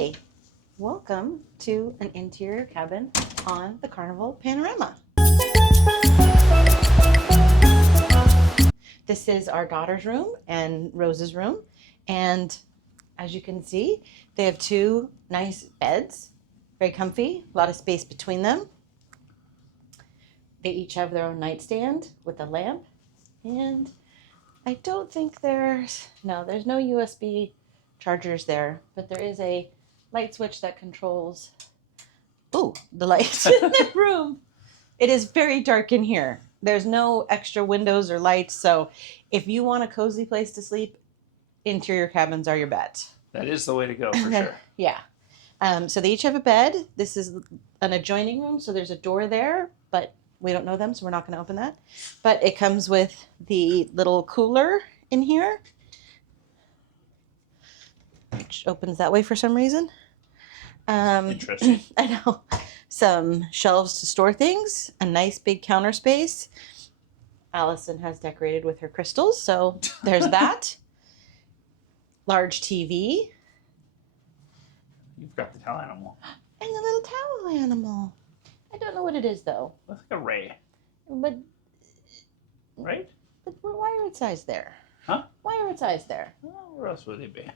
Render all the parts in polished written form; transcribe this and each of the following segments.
Hi, welcome to an interior cabin on the Carnival Panorama. This is our daughter's room and Rose's room, and as you can see, they have two nice beds, very comfy, a lot of space between them. They each have their own nightstand with a lamp, and I don't think there's no USB chargers there, but there is a light switch that controls the lights in the room. It is very dark in here. There's no extra windows or lights, so if you want a cozy place to sleep, interior cabins are your bet. That is the way to go, for sure. Yeah. So they each have a bed. This is an adjoining room, so there's a door there, but we don't know them, so we're not going to open that. But it comes with the little cooler in here, which opens that way for some reason. Interesting. I know. Some shelves to store things, a nice big counter space. Allison has decorated with her crystals, so there's that. Large TV. You've got the towel animal. And the little towel animal. I don't know what it is, though. Looks like a ray. But Right? But why are its eyes there? Huh? Why are its eyes there? Well, where else would they be?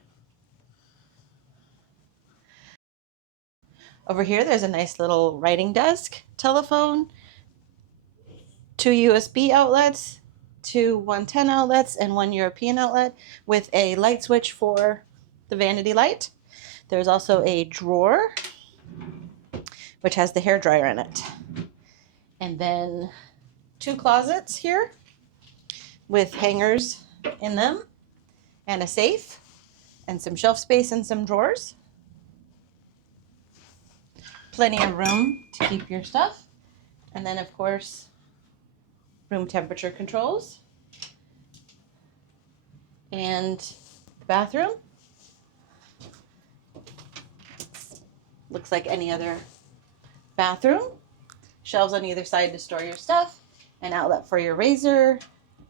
Over here, there's a nice little writing desk, telephone, two USB outlets, two 110 outlets, and one European outlet with a light switch for the vanity light. There's also a drawer, which has the hairdryer in it. And then two closets here with hangers in them, and a safe, and some shelf space and some drawers. Plenty of room to keep your stuff. And then, of course, room temperature controls. And the bathroom. Looks like any other bathroom. Shelves on either side to store your stuff. An outlet for your razor,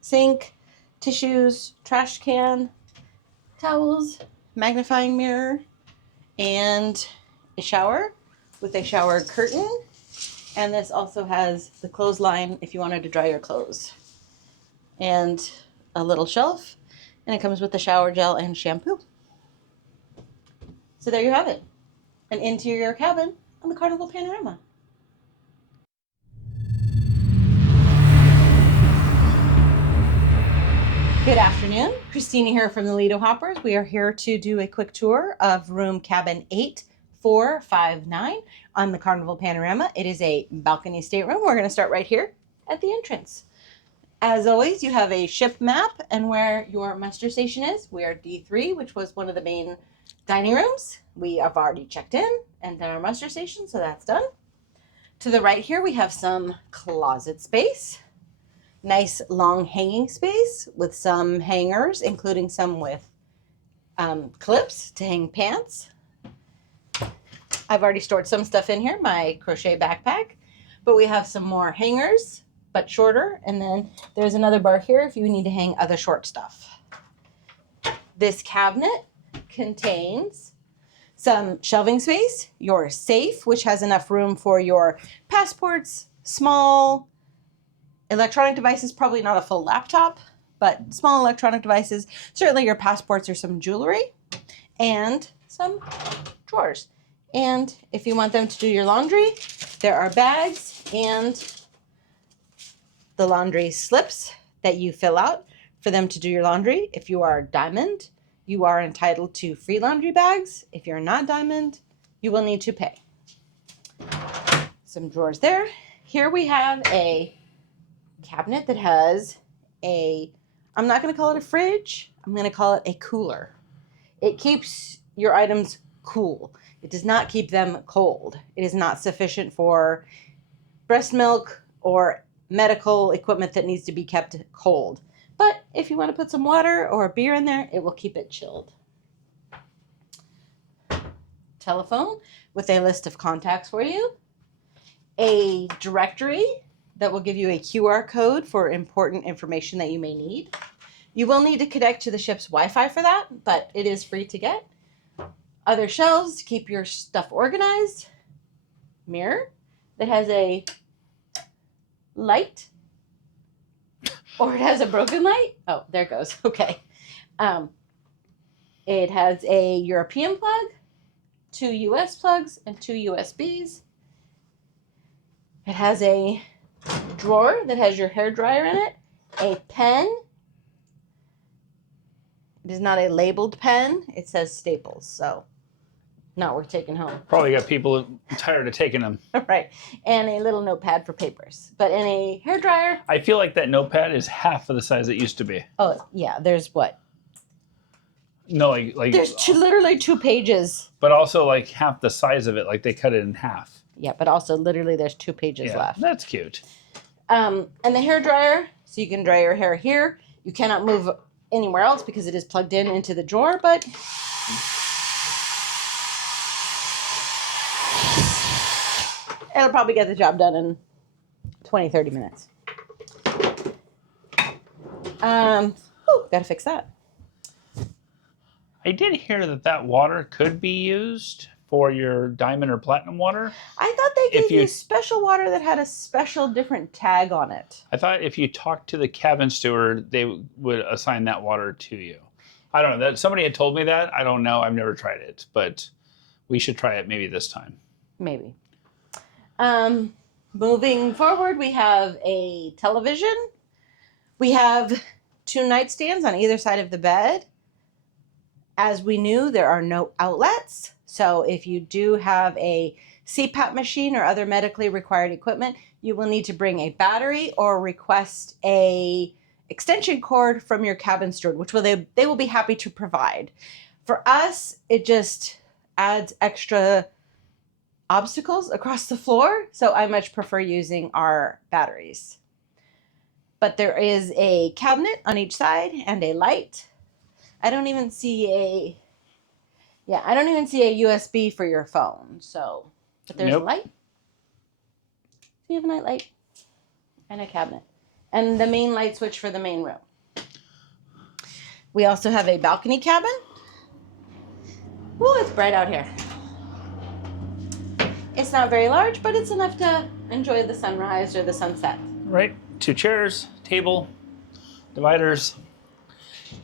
sink, tissues, trash can, towels, magnifying mirror, and a shower with a shower curtain. And this also has the clothesline if you wanted to dry your clothes. And a little shelf. And it comes with the shower gel and shampoo. So there you have it. An interior cabin on the Carnival Panorama. Good afternoon. Christina here from the Lido Hoppers. We are here to do a quick tour of room cabin 8459 on the Carnival Panorama. It is a balcony stateroom. We're going to start right here at the entrance. As always, you have a ship map and where your muster station is. We are D3, which was one of the main dining rooms. We have already checked in and done our muster station, so that's done. To the right here, we have some closet space. Nice long hanging space with some hangers, including some with clips to hang pants. I've already stored some stuff in here, my crochet backpack, but we have some more hangers, but shorter. And then there's another bar here if you need to hang other short stuff. This cabinet contains some shelving space, your safe, which has enough room for your passports, small electronic devices, probably not a full laptop, but small electronic devices, certainly your passports or some jewelry, and some drawers. And if you want them to do your laundry, there are bags and the laundry slips that you fill out for them to do your laundry. If you are diamond, you are entitled to free laundry bags. If you're not diamond, you will need to pay. Some drawers there. Here we have a cabinet that has I'm not going to call it a fridge, I'm going to call it a cooler. It keeps your items cool. It does not keep them cold. It is not sufficient for breast milk or medical equipment that needs to be kept cold. But if you want to put some water or a beer in there, it will keep it chilled. Telephone with a list of contacts for you. A directory that will give you a QR code for important information that you may need. You will need to connect to the ship's Wi-Fi for that, but it is free to get. Other shelves to keep your stuff organized. Mirror that has a light. Or it has a broken light. Oh, there it goes. Okay. It has a European plug, 2 US plugs, and 2 USBs. It has a drawer that has your hair dryer in it, a pen. It is not a labeled pen. It says Staples, so not worth taking home. Probably got people tired of taking them. Right. And a little notepad for papers. But in a hair dryer. I feel like that notepad is half of the size it used to be. Oh, yeah. There's what? No, like there's literally 2 pages. But also like half the size of it, like they cut it in half. Yeah, but also literally there's 2 pages left. That's cute. And the hair dryer, so you can dry your hair here. You cannot move anywhere else because it is plugged in into the drawer, but it'll probably get the job done in 20-30 minutes. Gotta fix that. I did hear that water could be used for your diamond or platinum water. I thought they gave you special water that had a special different tag on it. I thought if you talked to the cabin steward, they would assign that water to you. I don't know. That somebody had told me that. I don't know. I've never tried it, but we should try it maybe this time. Maybe. Moving forward, we have a television. We have 2 nightstands on either side of the bed. As we knew, there are no outlets. So if you do have a CPAP machine or other medically required equipment, you will need to bring a battery or request a extension cord from your cabin steward, which they will be happy to provide. For us, it just adds extra obstacles across the floor. So I much prefer using our batteries. But there is a cabinet on each side and a light. I don't even see a USB for your phone. So, but there's a light. So you have a night light and a cabinet and the main light switch for the main room. We also have a balcony cabin. Ooh, it's bright out here. It's not very large, but it's enough to enjoy the sunrise or the sunset. Right. 2 chairs, table, dividers,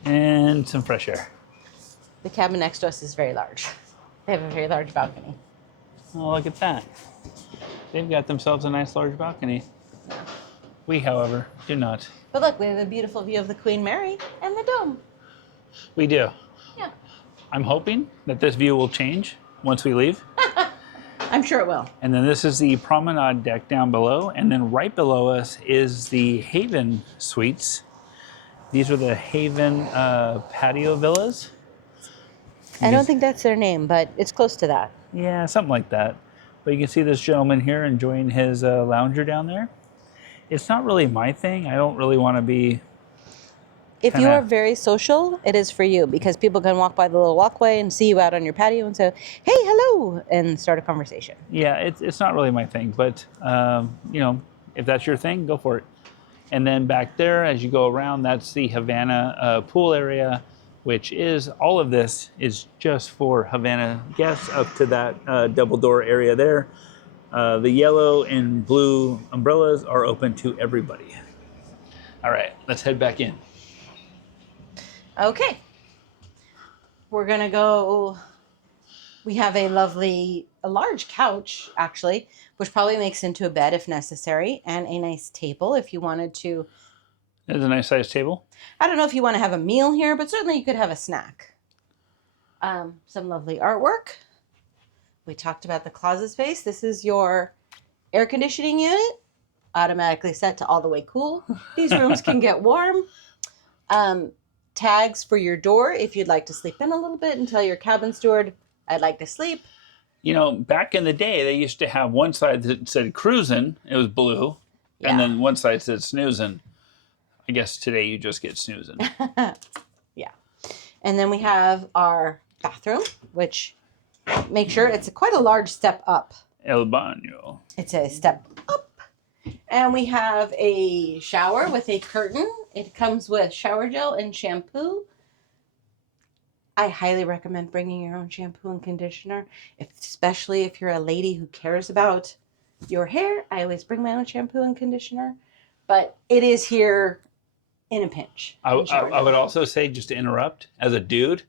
and some fresh air. The cabin next to us is very large. They have a very large balcony. Oh, look at that. They've got themselves a nice large balcony. We, however, do not. But look, we have a beautiful view of the Queen Mary and the dome. We do. Yeah. I'm hoping that this view will change once we leave. I'm sure it will. And then this is the promenade deck down below. And then right below us is the Haven Suites. These are the Haven patio villas. I don't think that's their name, but it's close to that. Yeah, something like that. But you can see this gentleman here enjoying his lounger down there. It's not really my thing. I don't really want to be... If you are very social, it is for you because people can walk by the little walkway and see you out on your patio and say, hey, hello, and start a conversation. Yeah, it's not really my thing, but, if that's your thing, go for it. And then back there, as you go around, that's the Havana pool area, which is, all of this is just for Havana guests up to that double door area there. The yellow and blue umbrellas are open to everybody. All right, let's head back in. Okay. We're going to go, we have a large couch, actually, which probably makes into a bed if necessary, and a nice table if you wanted to. There's a nice sized table. I don't know if you want to have a meal here, but certainly you could have a snack. Some lovely artwork. We talked about the closet space. This is your air conditioning unit, automatically set to all the way cool. These rooms can get warm. Tags for your door if you'd like to sleep in a little bit and tell your cabin steward, I'd like to sleep. You know, back in the day, they used to have one side that said cruising. It was blue. Yeah. And then one side said snoozing. I guess today you just get snoozing. Yeah. And then we have our bathroom, which make sure it's quite a large step up. El baño. It's a step up. And we have a shower with a curtain. It comes with shower gel and shampoo. I highly recommend bringing your own shampoo and conditioner, especially if you're a lady who cares about your hair. I always bring my own shampoo and conditioner, but it is here in a pinch. I would also say, just to interrupt, as a dude,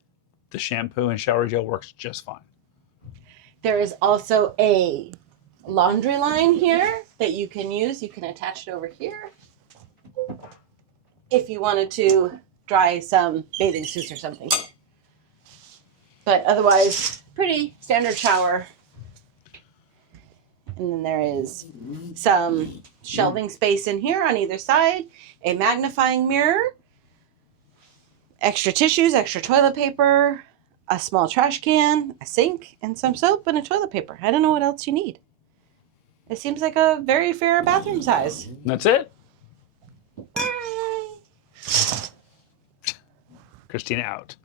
the shampoo and shower gel works just fine. There is also a laundry line here that you can use. You can attach it over here if you wanted to dry some bathing suits or something. But otherwise, pretty standard shower. And then there is some shelving space in here on either side, a magnifying mirror, extra tissues, extra toilet paper, a small trash can, a sink, and some soap and a toilet paper. I don't know what else you need. It seems like a very fair bathroom size. That's it. Christina out.